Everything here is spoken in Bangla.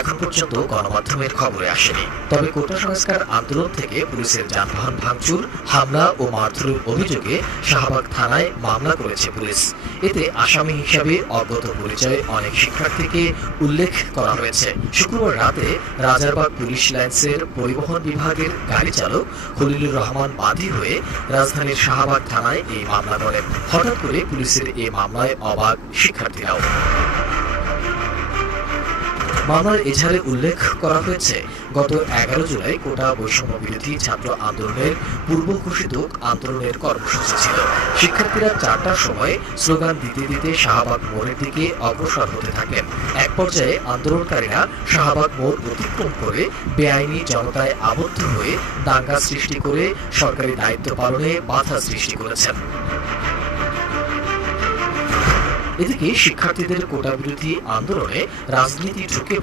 এখন পর্যন্ত গণমাধ্যমের খবরে আসেনি। তবে কোটা সংস্কার আন্দোলন থেকে পুলিশের যানবাহন ভাঙচুর, হামলা ও মারধরের অভিযোগে শাহবাগ থানায় মামলা করেছে পুলিশ। এতে আসামি হিসাবে অজ্ঞাত পরিচয়ে অনেক শিক্ষার্থীকে উল্লেখ করা হয়েছে। শুক্রবার রাতে রাজারবাগ পুলিশ লাইনসের পরিবহন বিভাগের গাড়ি চালক খলিলুর রহমান বাদী হয়ে রাজধানীর শাহবাগ থানায় এই মামলা করেন। হঠাৎ করে পুলিশের এই মামলায় অবাক শিক্ষার্থীরাও। মামলার এজাহারে উল্লেখ করা হয়েছে, গত 11 জুলাই কোটা বৈষম্য বিরোধী ছাত্র আন্দোলনের পূর্ব ঘোষিত আন্দোলনের কর্মসূচি ছিল। শিক্ষার্থীরা 4টার সময় স্লোগান দিতে দিতে শাহবাগ মোড়ের দিকে অগ্রসর হতে থাকেন। এক পর্যায়ে আন্দোলনকারীরা শাহবাগ মোড় অতিক্রম করে বেআইনি জনতায় আবদ্ধ হয়ে দাঙ্গা সৃষ্টি করে সরকারি দায়িত্ব পালনে বাধা সৃষ্টি করেছেন। এদিকে শিক্ষার্থীদের কোটা বিরোধী আন্দোলনে রাজনীতি ঢুকে